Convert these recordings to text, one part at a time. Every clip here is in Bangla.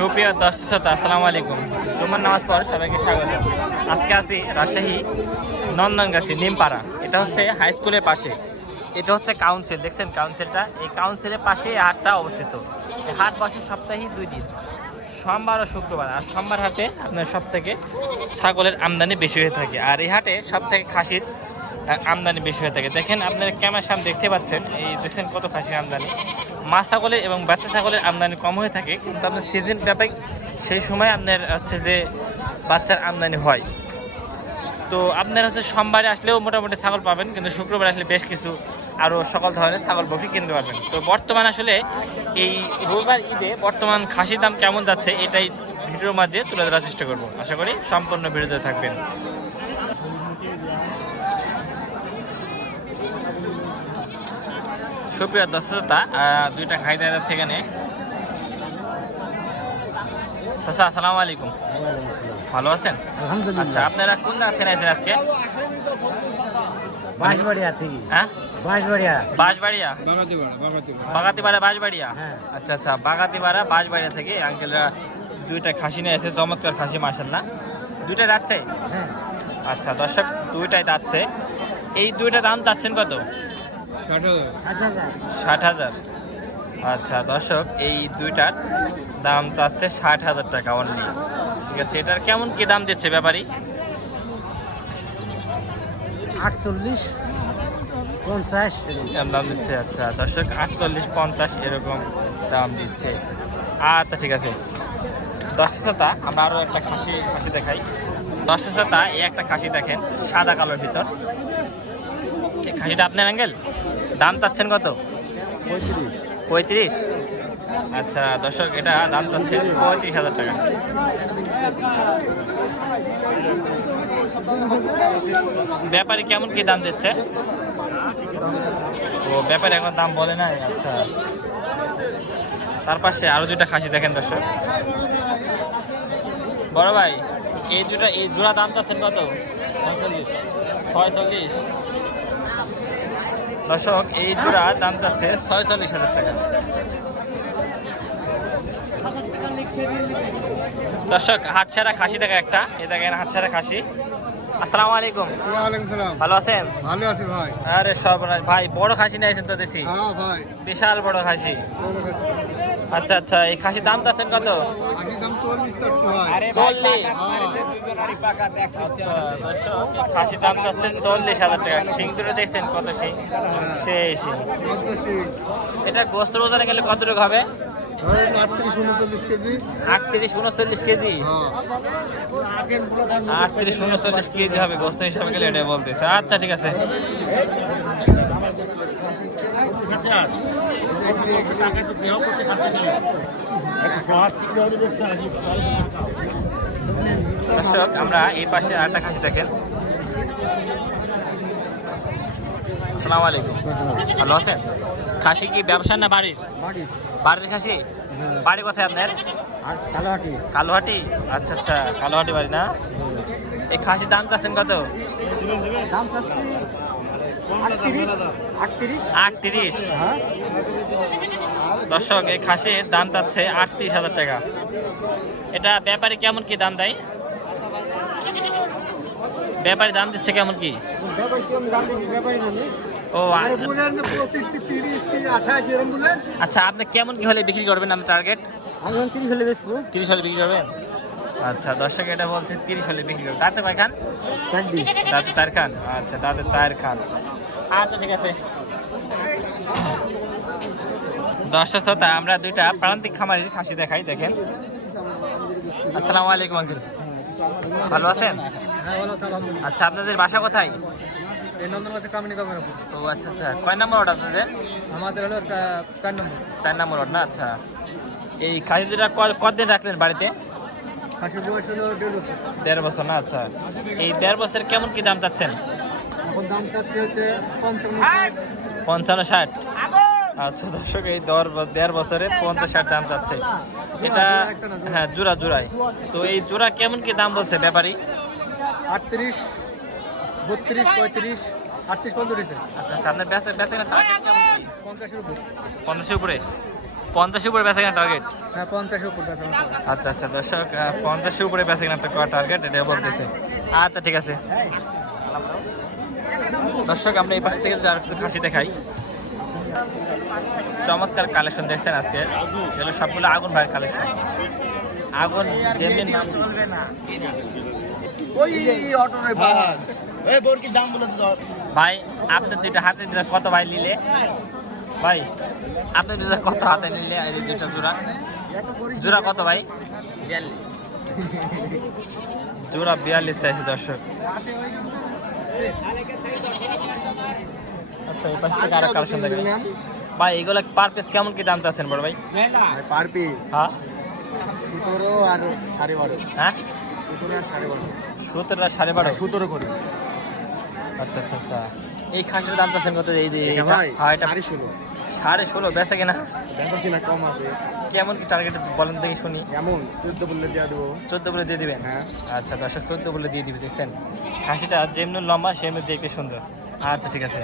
সুপ্রিয় দর্শক শ্রোতা, আসসালামু আলাইকুম। জুমার নামাজ পর সবাইকে স্বাগত। আজকে আছি রাজশাহী নন্দনগাছি নিমপাড়া। এটা হচ্ছে হাই স্কুলের পাশে। এটা হচ্ছে কাউন্সিল, দেখছেন কাউন্সিলটা? এই কাউন্সিলের পাশে এই হাটটা অবস্থিত। এই হাট বসে সপ্তাহে 2 দিন, সোমবার ও শুক্রবার। আর সোমবার হাটে আপনার সব থেকে ছাগলের আমদানি বেশি হয়ে থাকে, আর এই হাটে সব থেকে খাসির আমদানি বেশি হয়ে থাকে। দেখেন, আপনার ক্যামেরার সামনে দেখতে পাচ্ছেন, এই দেখছেন কত খাসির আমদানি। মা ছাগলের এবং বাচ্চা ছাগলের আমদানি কম হয়ে থাকে, কিন্তু আপনার সিজন ব্যাপারে সেই সময় আপনার হচ্ছে যে বাচ্চার আমদানি হয়। তো আপনার হচ্ছে সোমবারে আসলেও মোটামুটি ছাগল পাবেন, কিন্তু শুক্রবার আসলে বেশ কিছু আরও সকল ধরনের ছাগল বকরি কিনতে পারবেন। তো বর্তমান আসলে এই রবিবার ঈদে বর্তমান খাসির দাম কেমন যাচ্ছে এটাই ভিডিওর মাঝে তুলে ধরার চেষ্টা করব। আশা করি সম্পূর্ণ ভিডিওতে থাকবেন। সুপ্রিয় দর্শকতা, দুইটা খাই দেওয়া যাচ্ছে এখানে। চাচা, আসসালামু আলাইকুম। ভালো আছেন? আচ্ছা, আপনারা কোন জায়গা থেকে আছেন আজকে? বাঁশবাড়িয়া থেকে। হ্যাঁ, বাঁশবাড়িয়া। বাঁশবাড়িয়া, বাগাতিপাড়া বাঁশবাড়িয়া। আচ্ছা আচ্ছা, বাগাতিপাড়া বাঁশবাড়িয়া থেকে আঙ্কেলরা দুইটা খাসি নিয়ে এসে, চমৎকার খাসি মাশাআল্লাহ। দুইটা যাচ্ছে? আচ্ছা দর্শক, দুইটাই যাচ্ছে। এই দুইটা দাম চাচ্ছেন কত? 60,000। আচ্ছা দর্শক, এই দুইটার দাম চাচ্ছে 60,000 টাকা অনলি। ঠিক আছে, এটার কেমন কি দাম দিচ্ছে ব্যাপারী? 48, 50 এরকম দাম দিচ্ছে। আচ্ছা দর্শক, 48-50 এরকম দাম দিচ্ছে। আচ্ছা ঠিক আছে। দর্শকতা, আমরা আরও একটা খাসি দেখাই। দর্শকতা, এই একটা খাসি দেখেন, সাদা কালোর ভিতর। এই খাসিটা আপনার আঙ্কেল দাম চাচ্ছেন কত? 35। আচ্ছা দর্শক, এটা দাম চাচ্ছে 35,000 টাকা। ব্যাপারী কেমন কি দাম দিচ্ছে? ও, ব্যাপারী এখন দাম বলে নাই। আচ্ছা, তার পাশে আরো দুইটা খাসি দেখেন দর্শক। বড় ভাই, এই জোড়া দাম চাচ্ছেন কত? 46। দর্শক, এই জোড়া দাম চাচ্ছে 46,000 টাকা। দর্শক, হাটছাড়া খাসি দেখা একটা, এ দেখেন হাটছাড়া খাসি। আসসালামু আলাইকুম। ওয়ালাইকুম সালাম। ভালো আছেন? ভালো আছি ভাই। আরে সর্বনাশ ভাই, বড় খাসি নিয়েছেন তো দেশি? হ্যাঁ ভাই, বিশাল বড় খাসি। আচ্ছা আচ্ছা, এই খাসি দাম চাচ্ছেন কত? খাসির দাম 40 চাচ্ছি ভাই। 40। আচ্ছা দর্শক, এই খাসির দাম চাচ্ছে 40,000 টাকা। শিং দুটো দেখছেন কত শিং, সেই শিং। এটা গোস্ত ওজনে গেলে কতটুকু হবে? ধরেন 38-39 কেজি। 38-39 কেজি? হ্যাঁ। 38-39 কেজি হবে গোস্ত হিসাবে গেলে, এটা বলতেছে। আচ্ছা ঠিক আছে। দর্শক, আমরা এই পাশে আরেকটা খাসি দেখেন। আসসালামু আলাইকুম। ভালো আছেন? খাসি কি ব্যবসা না বাড়ির? বাড়ির খাসি। বাড়ি কোথায় আপনার? কালোহাটি। আচ্ছা আচ্ছা, কালোহাটি বাড়ি না? এই খাসির দাম চাচ্ছেন কত? 38। দর্শক, এই খাসির দাম চাচ্ছে 38,000 টাকা। এটা ব্যাপারী কেমন কি দাম দেয়? ব্যাপারী দাম দিচ্ছে কেমন কি? ও আচ্ছা, আপনি কেমন কি হলে বিক্রি করবেন? আমি টার্গেট 30 হলে বেচবো। 30 হলে বিক্রি করবেন? আচ্ছা দর্শক, এটা বলছে 30 হলে বিক্রি করবেন। তাতে কয় খান? তাতে 4 খান। আচ্ছা, তাতে 4 খান। আচ্ছা ঠিক আছে। দর্শক শ্রোতা, আমরা দুইটা প্রান্তিক খামারের খাসি দেখাই, দেখেন। আসসালামু আলাইকুম আঙ্কেল, ভালো আছেন? আচ্ছা, আপনাদের বাসা কোথায়? ও আচ্ছা আচ্ছা, কয় নম্বর ওটা আপনাদের? আমাদের হলো 4 নম্বর। 4 নম্বর ওটা না? আচ্ছা, এই খাসি দুটা কতদিন রাখলেন বাড়িতে? খাসির বয়স হলো 1.5 বছর। 1.5 বছর না? আচ্ছা, এই 1.5 বছর কেমন কি দাম চাচ্ছেন? এখন দাম চাচ্ছে হচ্ছে 55-60। আচ্ছা দর্শক, এই 1.5 বছরে 50-60 দাম চাচ্ছে এটা। হ্যাঁ, জোড়ায়। তো এই জোড়া কেমন কি দাম বলছে ব্যাপারী? 38, 32, 35, 38 পর্যন্ত রয়েছে। আচ্ছা আচ্ছা, আপনার বেচা কেনা টার্গেট কেমন কি? 50-এর উপর। 50-এর উপরে? 50 উপরে বেচা কেনা টার্গেট। হ্যাঁ 50 উপর বেচা কেনা করবো। আচ্ছা আচ্ছা দর্শক 50 উপরে বেচা কেনা টার্গেট এটা বলতেছে। আচ্ছা ঠিক আছে দর্শক, আমরা এই পাশ থেকে আর কিছু খাসি দেখাই। চমৎকার কালেকশন দেখছেন আজকে, এগুলো সবগুলো আগুন ভাইয়ের কালেকশন। আগুন যেমনি নাম ভাই, আপনি দুইটা হাতে দিলে কত ভাই নিলে? ভাই আপনি দুইটা কত হাতে নিলে? এই যে দুইটা জোড়া, জোড়া কত ভাই? 42 জোড়া 42 চাইছে দর্শক। আচ্ছা এই পাশ থেকে আর কালেকশন দেখেন ভাই। এগুলো পার পিস কেমন কি দাম চাচ্ছেন বড় ভাই? পার পিস হ্যাঁ 17 আর 12.5। হ্যাঁ 17 আর 12.5। 17 আর 12.5। 17 করে। আচ্ছা আচ্ছা আচ্ছা, এই খাসির দাম চাচ্ছেন কত? এই যে এটা ভাই হ্যাঁ এটা 16.5। 16.5 বেচে কিনা দেখো কিনা কম আছে। কেমন কি টার্গেট বলেন দেখি শুনি। কেমন 14 বললে দিয়ে দেবো। 14 বলে দিয়ে দিবেন? হ্যাঁ। আচ্ছা দর্শক 14 বলে দিয়ে দিবে। দেখছেন খাসিটা যেমন লম্বা সেমনি দেখতে সুন্দর। আচ্ছা ঠিক আছে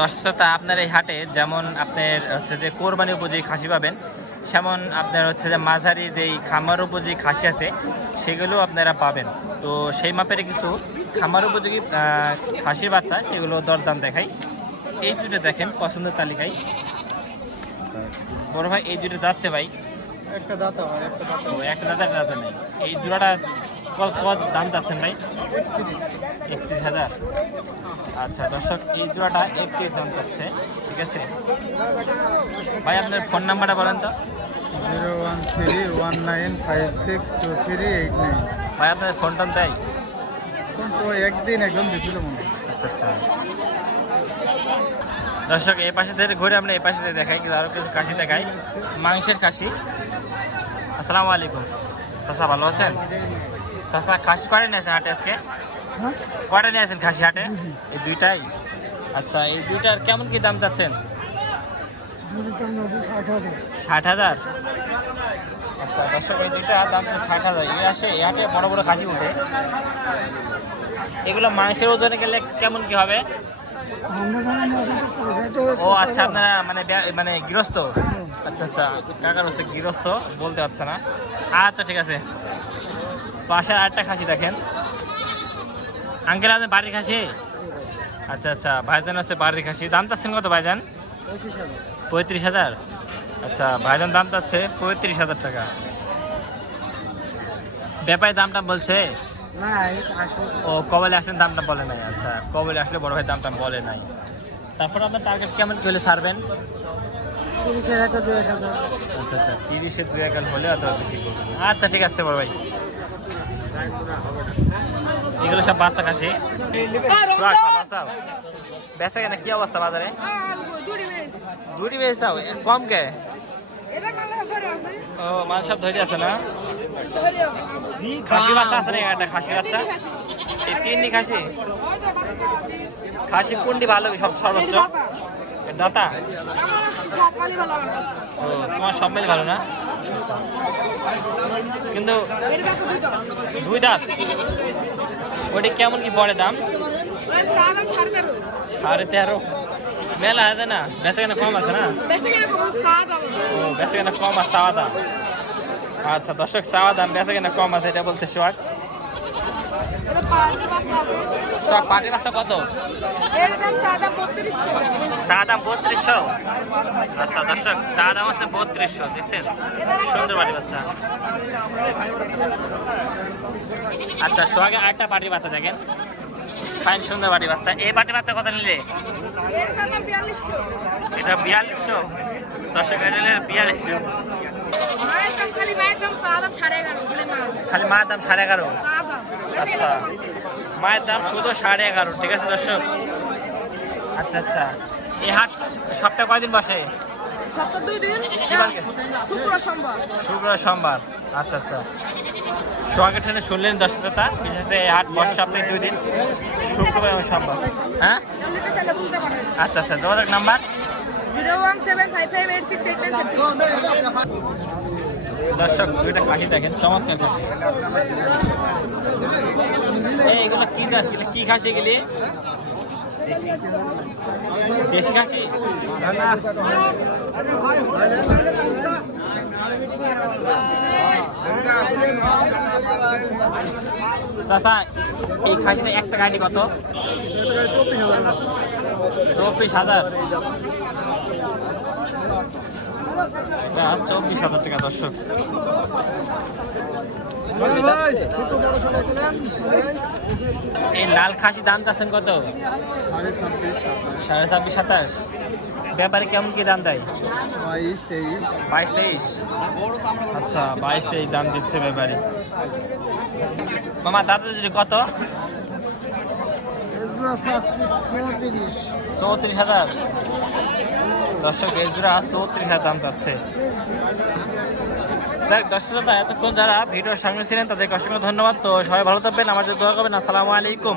দর্শক, আপনার এই হাটে যেমন আপনার হচ্ছে যে কোরবানি উপযোগী খাসি পাবেন, সেমন আপনার হচ্ছে যে মাঝারি যেই খামার উপযোগী খাসি আছে সেগুলো আপনারা পাবেন। তো সেই মাপের কিছু খামার উপযোগী খাসির বাচ্চা সেগুলো দরদাম দেখাই। এই দুটো দেখেন পছন্দের তালিকায়। বড় ভাই এই দুটো যাচ্ছে ভাই? একটা দাতা হয়, একটা দাতা। ও একটা দাদা নেই। এই জোড়াটা কত দাম চাচ্ছেন ভাই? 31,000। আচ্ছা দর্শক, এই জোড়াটা 31 দাম চাচ্ছে। ঠিক আছে ভাই, আপনার ফোন নাম্বারটা বলেন তো। 01319562389। ভাই আপনার ফোন টোন দেয়? কিন্তু একদিন একদম দিছিল মনে হয়। আচ্ছা আচ্ছা দর্শক, এই পাশে থেকে ঘুরে আমরা এই পাশে থেকে দেখাই, কিন্তু আরও কিছু খাসি দেখাই, মাংসের খাসি। আসসালামু আলাইকুম চাচা, ভালো আছেন? চাচা খাসি কয়টা নিয়েছেন হাটে আজকে? কয়টা নিয়েছেন খাসি হাটে? এই দুইটাই? আচ্ছা এই দুইটার কেমন কি দাম চাচ্ছেন? 60,000। আচ্ছা দর্শক, এই দুইটা দাম 60,000। এই আসে এই হাটে বড় বড় খাসি উঠে। এগুলো মাংসের ওজনে গেলে কেমন কি হবে? ও আচ্ছা, আপনারা মানে গৃহস্থ? আচ্ছা আচ্ছা, কাকার হচ্ছে গৃহস্থ, বলতে পারছে না। আচ্ছা ঠিক আছে, পাশে আরেকটা খাসি দেখেন। আঙ্কেল আপনার বাড়ির খাসি? আচ্ছা আচ্ছা, ভাইজান হচ্ছে বাড়ির খাসি। দাম চাচ্ছেন কত ভাইজান? 35,000। আচ্ছা ভাইজান দাম চাচ্ছে 35,000 টাকা। ব্যাপারী দামটা বলছে? ও কবলে আসলেন, দামটা বলে নাই। আচ্ছা কবলে আসলে বড় ভাই দামটা বলে নাই। তারপর আপনার টার্গেট কেমন কি হলে ছাড়বেন? 30,000 আচ্ছা আচ্ছা, 30-এ 2-1 হলে অথবা বিক্রি করবেন। আচ্ছা ঠিক আছে বড় ভাই। এগুলো সব বাচ্চা খাসি। ভালো আছো? বেচা কেনা কি অবস্থা বাজারে? দুটি বেচাও, কম কে? ও মাল সব ধরে আছে না? খাসি বাচ্চা আছে না একটা? খাসি বাচ্চা এই 3টি খাসি। খাসি কোনটি ভালো সর্বোচ্চ? দাতা? ও তোমার সব মিলে ভালো না? কিন্তু 2 দাঁত। ওইটা কেমন কি পড়ে দাম? 13.5। মেলা আছে না, বেচা কেনা কম আছে না? ও বেচা কেনা কম আছে, চাওয়া দাম। আচ্ছা দর্শক, চাওয়া দাম বেচা কেনা কম আছে, এটা বলছে শখ। পাটির বাচ্চা কত? চা দাম 3200। আচ্ছা দর্শক, চা দাম আছে 3200। দেখছেন সুন্দর পাটির বাচ্চা। আচ্ছা সোহাগে আরেকটা পাটির বাচ্চা দেখেন, ফাইন সুন্দর পাটির বাচ্চা। এই পাটির বাচ্চা কত নিলে? এটা 4200। দর্শক এটা নিলে 4200। খালি মায়ের দাম 11.5। আচ্ছা মায়ের দাম শুধু 11.5। ঠিক আছে দর্শক। আচ্ছা আচ্ছা, এই হাট সপ্তাহে কয়দিন বসে? সপ্তাহে 2 দিন, শুক্র সোমবার। আচ্ছা আচ্ছা, সোহাগে ট্রেনে শুনলেন দর্শকতা, বিশেষ এই হাট বসে সপ্তাহে 2 দিন, শুক্রবার এবং সোমবার। হ্যাঁ আচ্ছা আচ্ছা, যোগাযোগ নাম্বার 01755868930। দর্শক দুইটা খাসি দেখেন, চমৎকার খাসি। এগুলো কি গাছ, কি খাসি গেলি? দেশি খাসি? চাচা এই খাসিটা একটা গাড়ি কত? 24,000। 24,000 টাকা দর্শক। এই লাল খাসি দাম চাচ্ছেন কত? 26,500 27। ব্যাপারে কেমন কি দাম দেয়? 22-23। আচ্ছা 22-23 দাম দিচ্ছে ব্যাপারে। মামা দাদা যদি কত? 34,000। দর্শক এজরা 34,000 দাম পাচ্ছে। যাক দর্শক দাদা এতক্ষণ যারা ভিডিওর সঙ্গে ছিলেন তাদেরকে অসংখ্য ধন্যবাদ। তো সবাই ভালো থাকবেন, আমাদের দোয়া করবেন। আসসালামু আলাইকুম।